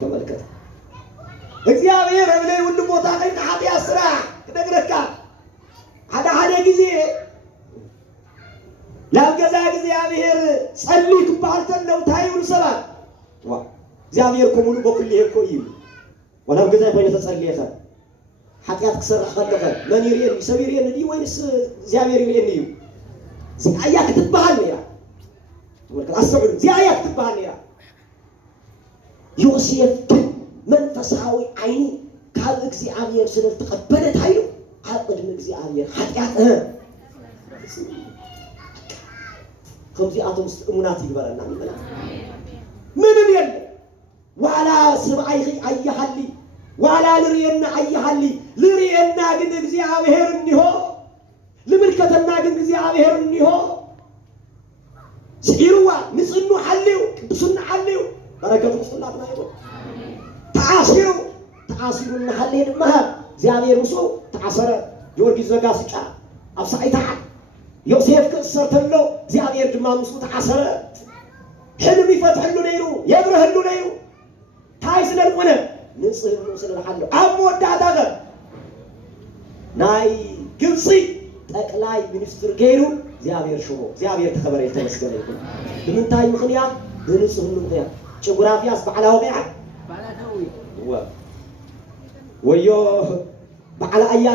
ተመልከት እግዚአብሔር እብለይ ሁሉ ቦታ ላይ ኃጢአት ስራ ተደረካ አዳ ጊዜ ለገዛ እግዚአብሔር ጸልይክ ባልተለው ታዩን ሰባል ዋ እግዚአብሔር ኮሙሉ በኩል ይሄ ወላ ገዛ ባይነ ተጸልየኸ ኃጢአት ክሰራ ኸለኸ ማን ይሪን ሰቢሪን ዲ ወይስ እግዚአብሔር ይሪን እዩ ሲአያ ክትባሃል ነው ወልከ አስቡ ዚአያ ክትባሃል ነው ዮሴፍ መንፈሳዊ አይኑ ካብ እግዚአብሔር ስለተቀበለ ታዩ አጥድም እግዚአብሔር ኃጢአት ከምዚ አቶም እሙናት ይበረና ይበላ ምንም የለ ዋላ ስብአይ አይሐሊ ዋላ ልሪየና አይሐሊ ልሪየና ግን እግዚአብሔር እንዲሆ ለምልከተና ግን እግዚአብሔር እንዲሆ ሲሩዋ ንጽኑ ሐሊው ቅዱስና ሐሊው በረከቱ ሰላትና ይሁን ተአሲሩና ሐሊን ማህ እግዚአብሔር እሱ ተአሰረ ጊዮርጊስ ዘጋስጫ አብሳይታ ዮሴፍ ከሰርተሎ እግዚአብሔር ድማምሱ ተአሰረ ሕልም ይፈትሕሉ ነይሩ የብረህሉ ነይሩ ታይ ስለልቆነ ንጽህሉ ስለልሓሎ ኣብ መወዳእታኸ ናይ ግብፂ ጠቅላይ ሚኒስትር ገይሩ እግዚአብሔር ሽሞ እግዚአብሔር ተኸበረ የተመስገነ ይሁን ብምንታይ ምክንያት ብንጽህሉ ምክንያት ጭጉራፊያስ በዓላ ወቂዓ ወዮ በዓላ አያ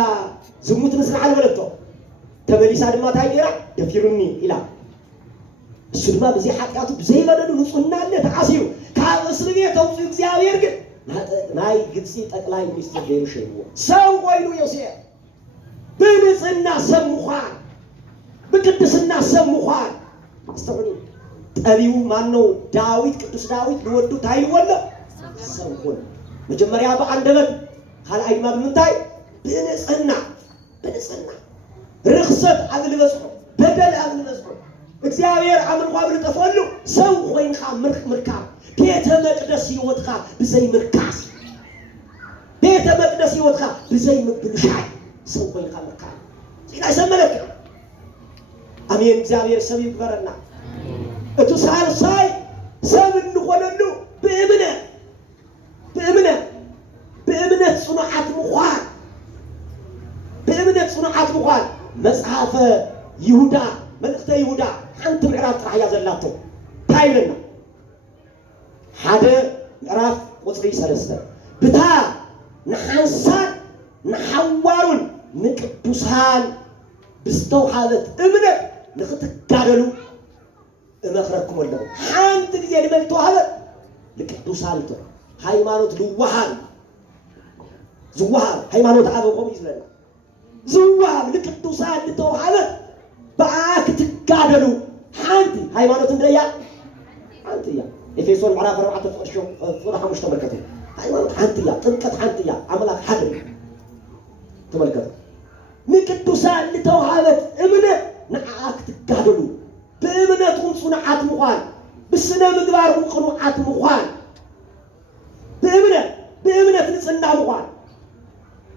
ዝሙት ምስራ አልበለቶ ተመሊሳ ድማ ታይ ገይራ ደፊሩኒ ኢላ እሱ ድማ በዚህ ኃጢአቱ ዘይበደሉ ንጹህና አለ ተአሲሩ ካብ እስር ቤት ተውፁ እግዚአብሔር ግን ናይ ግብፂ ጠቅላይ ሚኒስትር ገይሩ ሸይዎ ሰው ኮይኑ ዮሴፍ በንጽህና ሰምኳን በቅድስና ሰምኳን አስተውሉ ጠቢው ማነው ዳዊት ቅዱስ ዳዊት ለወዱ ታይወለ ሰምኮን መጀመሪያ በአንደበት ካልአይ ድማ ብምንታይ በንጽህና ርክሰት አግልበጽ በደል አግልበጽ እግዚአብሔር አምልኮ ብልጠፈሉ ሰው ኮይንካ ምርካ ቤተ መቅደስ ይወጥካ በዘይ ምርካስ ቤተ መቅደስ ይወጥካ በዘይ ምብልሻይ ሰው ኮይንካ ምርካ ሲና ሰመለክ አሜን እግዚአብሔር ሰብ ይበረና እቱ ሳልሳይ ሰብ እንሆነሉ በእምነት ጽኑዓት ምኳን መጽሐፈ ይሁዳ መልእክተ ይሁዳ አንተ ምዕራፍ ጥራሕያ ዘላቶ ታይለና ሓደ ምዕራፍ ቁጽሪ 3 ብታ ንሓንሳን ንሓዋሩን ንቅዱሳን ብስተውሃበት እምነት ንኽትጋደሉ እመኽረኩም ኣለኹ ሓንቲ ጊዜ ንመልተዋሃበ ንቅዱሳን እቶ ሃይማኖት ዝወሃብ ሃይማኖት ኣበቆም እዩ ዝብለና ዝወሃብ ንቅዱሳን ዝተውሃበ በኣ ክትጋደሉ ሓንቲ ሃይማኖት እንደያ ሓንቲ እያ ኤፌሶን ምዕራፍ 4:5 ተመልከቱ ሃይማኖት ሓንቲ እያ ጥምቀት ሓንቲ እያ ኣምላክ ሓደ ተመልከቱ ንቅዱሳን ዝተውሃበት እምነት ንዓኣ ክትጋደሉ በእምነትኩም ጽኑዓት ምኳን ብስነ ምግባርኩም ቅኑዓት ምኳን በእምነት ንጽና ምኳን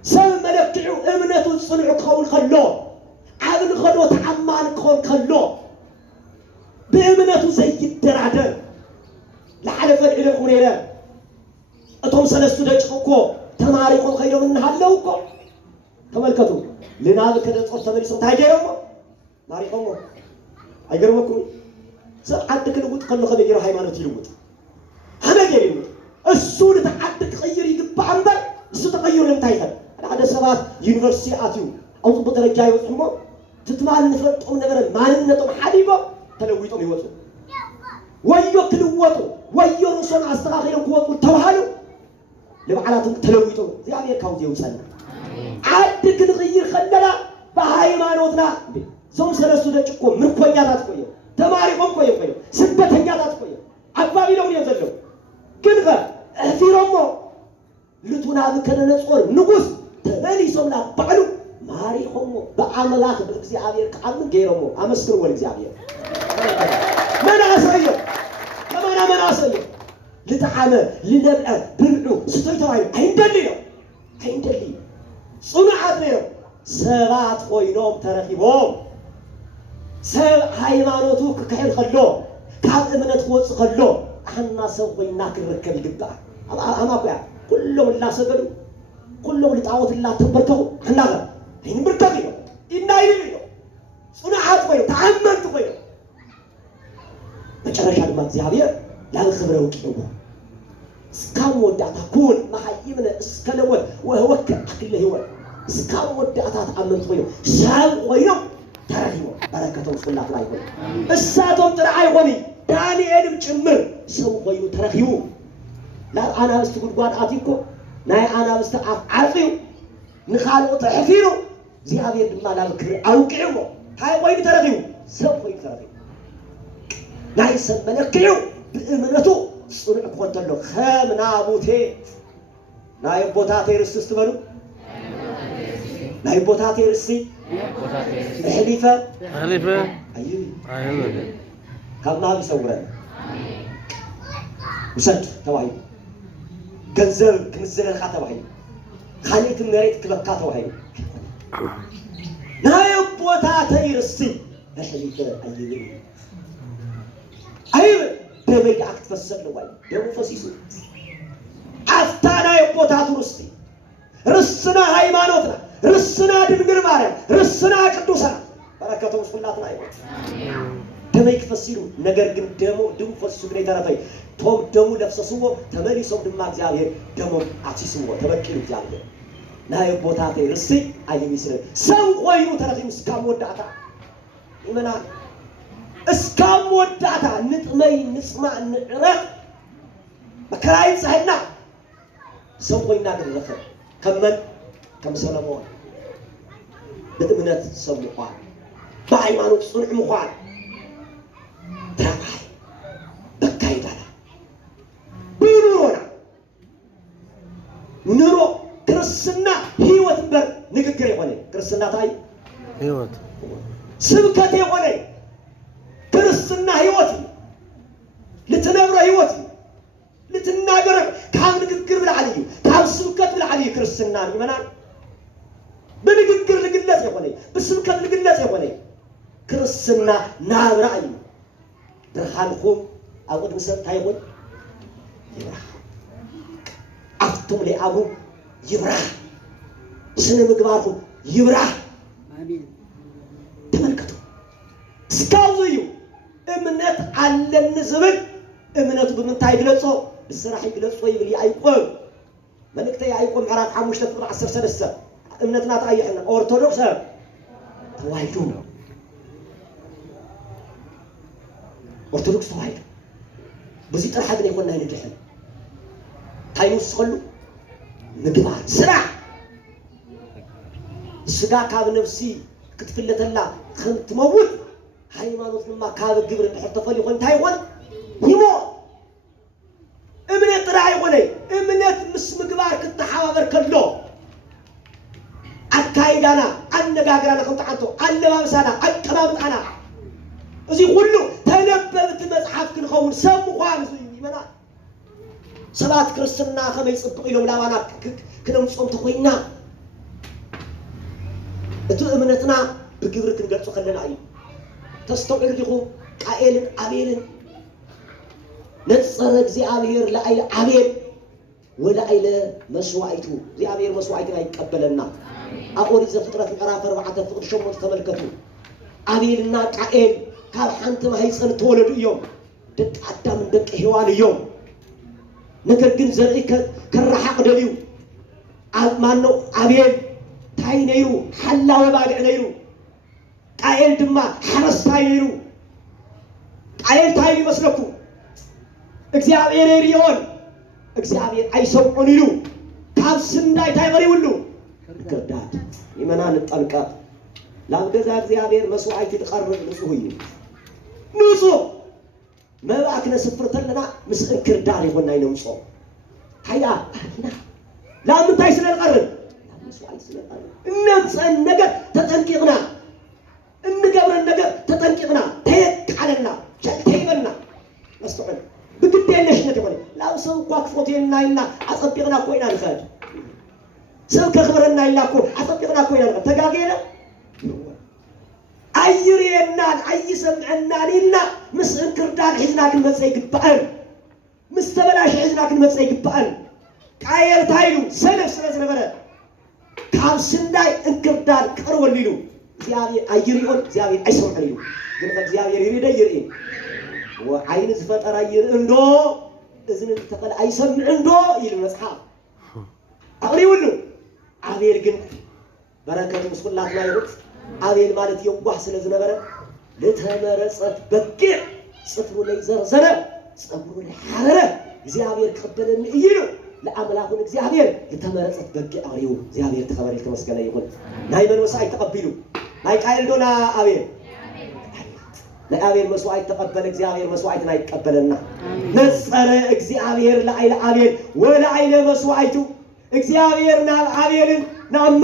ሰብ መለክዑ እምነቱ ጽኑዕ ክኸውን ከሎ ኣብ ንኸዶ ተዓማኒ ክኸውን ከሎ በእምነቱ ዘይደራደር ለሓለፈ ዕለኩም ነይረ እቶም ሰለስቱ ደቂቕ እኮ ተማሪቆም ከይዶም እናሃለው እኮ ተመልከቱ ልናብ ከደጾር ተመሊሶም እንታይ ገይሮሞ ማሪቆሞ አይገርመኩም ሰብ ዓዲ ክልውጥ ከሎ ከመይ ገይሩ ሃይማኖት ይልውጥ ከመይ ገይሩ ይልውጥ እሱ ንተዓዲ ክቕይር ይግባእ እምበር እሱ ተቐይሩ እንታይ ይኸል ሓደ ሰባት ዩኒቨርሲቲ ኣትዩ ኣብ ፅቡቅ ደረጃ ይወፁ እሞ ትትማል ንፈልጦም ነበረ ማንነቶም ሓዲጎም ተለዊጦም ይወፁ ወዮ ክልወጡ ወዮ ርእሶም ኣስተኻኺሎም ክወፁ ተባሃሉ ንበዓላቶም ተለዊጦም እግዚአብሔር ካብዚ የውፀና ዓዲ ክንቕይር ከለና ብሃይማኖትና ዞም ሰለስቱ ደቂቕ እኮ ምርኮኛታት እኮ እዮም ተማሪቆም እኮ እዮም ስደተኛታት እኮ እዮም ኣባቢሎም እዮም ዘለው ግን እፊሮሞ ልቱናብከደነጾር ንጉስ ተመሊሶም ላባዕሉ ማሪኾሞ በኣምላኽ ብእግዚአብሔር ከኣምን ገይሮሞ ኣመስግንዎ እግዚአብሔር መናእሰይ እዮም ልተዓመ ልነብዐ ብልዑ ስተይ ተባሂሉ ኣይንደሊ ጽኑዓት ነይሮም ሰባት ኮይኖም ተረኺቦም ሰብ ሃይማኖቱ ክካሄድ ከሎ ካብ እምነት ክወፅእ ከሎ ኣሕና ሰብ ኮይና ክንርከብ ይግባእ أما كلهم لا سجدوا كلهم لطاوت الله تبركوا هناك هين بركوا إنا يليو صنعات ويو تعملت ويو مجرش هذا ما زيابير لا خبره وكيوه سكام ودعت كون ما حيمنا سكلوه وهو كأكل هو سكام ودعت تعملت ويو شاب ويو ترى بركة رسول الله لا يقول الساتهم ترعى غني دانيال بجمر سو ويو ترى لا أنا بستقول قاد أتيكو ناي أنا بستعف عارفيو نخالو تحفيرو زيابير ما لا بكر أو كيوه هاي ويو ترى سو ويو ترى ناي سمنا كيو بإمنته صنع قتلو خام نابوتي ناي بوتاتي رسستبلو ناي بوتاتي رسي حليفة أيوه كم نابي سورنا وسد توعي جنزل كنزل الخاتم وحي خليت النريت كبكات وحي ناي بوتاتي رسي حليفة أيوه دمي قاعد تفسر له واي دمو فسيسو أفتانا يبوتات رسي رسنا هايمانوتنا رسنا دنقر ماريا رسنا قدوسنا بركة رسول الله تعالى دمي يفسروا نجر جن دمو فسيسو كني ترى توم دمو لفسسوه تملي صوم دم ماجيابير دمو عتيسوه تبكير ماجيابير نا يبوتات رسي أيه ميسر سو وينو ترى مسكام ودعتا إيمانا اسكام ودعتا نطمي نسمع نقرأ بكراين صحيحنا سوينا بالرفع كم سلمون بدمنات سموقان باي مانو صنع مخان تراعي بكاي دانا بنورونا نرو كرسنا هيوت بر نققر يقولي كرسنا تاي هيوت سبكت يقولي كرسنا هيوتي لتنبر هيوتي لتناقر كام نققر بالعلي كام سبكت بالعلي كرسنا منان بنققر لقلات يقولي بسبكت لقلات يقولي كرسنا ناب رأي برهانكم أقول مثلا تايبون يبرح أفتم لأبو يبرح سنة مقباركم يبرح آمين تملكتوا سكاوزيو امنت على النزبل امنت بمنتاي يقلصو بالصراحه يقلصو يبلي ايقوم ملكتي ايقوم عراق حموش تفضل 10 سنه امنتنا تايحنا اورثودوكس توايدو اورثودوكس توايدو بزي طرح حد يكون هنا نجحل تاينوس خلو مقبار سرع سقا كاب نفسي كتفلت الله خنت موت ሃይማኖት ما كاب ግብር ተፈተፈል ይሆን ታይሆን ይሞት እምነት ጥራይ ሆነ እምነት ምስ ምግባር ከተሐባበር ከሎ አካይዳና አነጋግራና ከንታንቶ አለባብሳና አቀማምጣና እዚ ሁሉ ተነበብት መጽሐፍ ክንኸውን ሰምኳን ይመና ሰባት ክርስትና ከመይ ጽድቅ ኢሎም ላባና ክነምጾም ተኮይና እቱ እምነትና بجبر كنقصو خلنا عيب تستوعب لكم قائل عبيل نتصر እግዚአብሔር ለአይለ አቤል ወደ አይለ መስዋዕቱ እግዚአብሔር መስዋዕቱን አይቀበልና አቆሪት ዘፍጥረት ምዕራፍ 4 ፍቅር ሸሞት ተመልከቱ አቤልና ቃኤል ካብ ሓንቲ ማህፀን ተወለዱ እዮም ደቅ አዳም ደቅ ሔዋን እዮም ነገር ግን ዘርኢ ከራሓቅ ደልዩ ማን ነው አቤል ታይ ነይሩ ሓላወ ባልዕ ነይሩ ቃኤል ድማ ሓረስታይ ነይሩ ቃኤል ታይ ይመስለኩ እግዚአብሔር ይሪዮን እግዚአብሔር አይሰውዑን ይሉ ካብ ስንዳይ ታይ ቀሪውሉ ከዳድ ይመናን ጠልቃ ላምገዛ እግዚአብሔር መስዋዕት ይተቀርብ ንጹህ እዩ ንጹህ መባክነ ስፍርተልና ምስእን ክርዳር ይሆን አይነምጾ ሃያ ላምታይ ስለቀርብ መስዋዕት ስለቀርብ እነምፀን ነገር ተጠንቂቅና እንገብረን ነገር ተጠንቂቅና ተየቃለና ቸልተይበና መስጠን بقدينشنت يقول لا سو كفوتينا إلا أصدقنا كوينا نخرج سو كخبرنا إلا كو أصدقنا كوينا نخرج تجاهنا أيرينا أي سمعنا لنا مسك كردان حجنا كل مسيك بقر مستبلاش عزنا كن متصيق بقى كاير تايلو سلف ስለነበረ ካብ ስንዳይ እንክርዳድ ቀርቦ ሊሉ እግዚአብሔር አይሪኦን እግዚአብሔር አይሰምዕ ሊሉ ግን እግዚአብሔር ይሪደ ይርኢ ወዓይን ዝፈጠራ ይርኢ እንዶ እዝን ተቀል አይሰምዕ እንዶ ይል መጽሐፍ አቅሪውሉ አቤል ግን በረከቱ መስላትና ይሩት አቤል ማለት የዋህ ስለነበረ ለተመረጸት በግ ጽፍሩ ላይ ዘርዘረ ጸጉሩ ላይ ሐረረ እግዚአብሔር ቀበለን ይሉ ለአምላኩን እግዚአብሔር የተመረጸት በግ አሪው እግዚአብሔር ተከበረ ተመስገነ ይሁን ናይ መንወሳይ ተቀበሉ ናይ ቃይል ዶና አቤል ለአቤል መስዋዕት ተቀበለ እግዚአብሔር መስዋዕትን አይቀበልና ነጸረ እግዚአብሔር ለአይለ አቤል ወለአይለ መስዋዕቱ እግዚአብሔርና አቤልን ናመ